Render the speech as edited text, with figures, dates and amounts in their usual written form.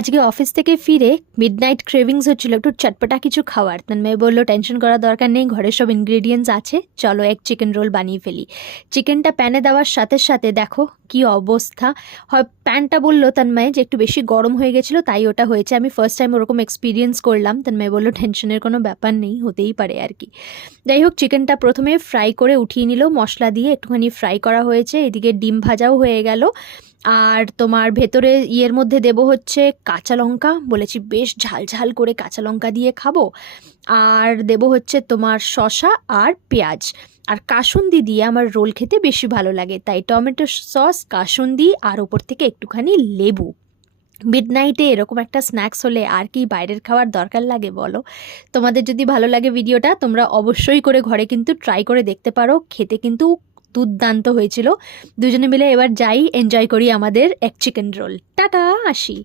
আজকে অফিস থেকে ফিরে মিডনাইট ক্রেভিংস হচ্ছিল একটু চটপটা কিছু খাওয়ার। তন্ময় বললো টেনশন করার দরকার নেই, ঘরে সব ইনগ্রেডিয়েন্টস আছে, চলো এক চিকেন রোল বানিয়ে ফেলি। চিকেনটা প্যানে দেওয়ার সাথে সাথে দেখো কি অবস্থা। হয় প্যানটা বললো তন্ময় যে একটু বেশি গরম হয়ে গেছিলো, তাই ওটা হয়েছে। আমি ফার্স্ট টাইম ওরকম এক্সপিরিয়েন্স করলাম। তন্ময় বললো টেনশনের কোনো ব্যাপার নেই, হতেই পারে আর কি। যাই হোক, চিকেনটা প্রথমে ফ্রাই করে উঠিয়ে নিল, মশলা দিয়ে একটুখানি ফ্রাই করা হয়েছে। এদিকে ডিম ভাজাও হয়ে গেল। আর তোমার ভেতরে ইয়ের মধ্যে দেব হচ্ছে কাঁচা লঙ্কা, বলেছি বেশ ঝাল ঝাল করে কাঁচা লঙ্কা দিয়ে খাবো। আর দেব হচ্ছে তোমার শসা আর পেঁয়াজ। আর কাসুন্দি দিয়ে আমার রোল খেতে বেশি ভালো লাগে, তাই টমেটো সস, কাসুন্দি আর ওপর থেকে একটুখানি লেবু। মিডনাইটে এরকম একটা স্ন্যাক্স হলে আর কি বাইরের খাওয়ার দরকার লাগে বলো। তোমাদের যদি ভালো লাগে ভিডিওটা, তোমরা অবশ্যই করে ঘরে কিন্তু ট্রাই করে দেখতে পারো। খেতে কিন্তু দুর্দান্ত হয়েছিল। দুজনে মিলে এবার যাই, এনজয় করি আমাদের এক চিকেন রোল। টাটা, আসি।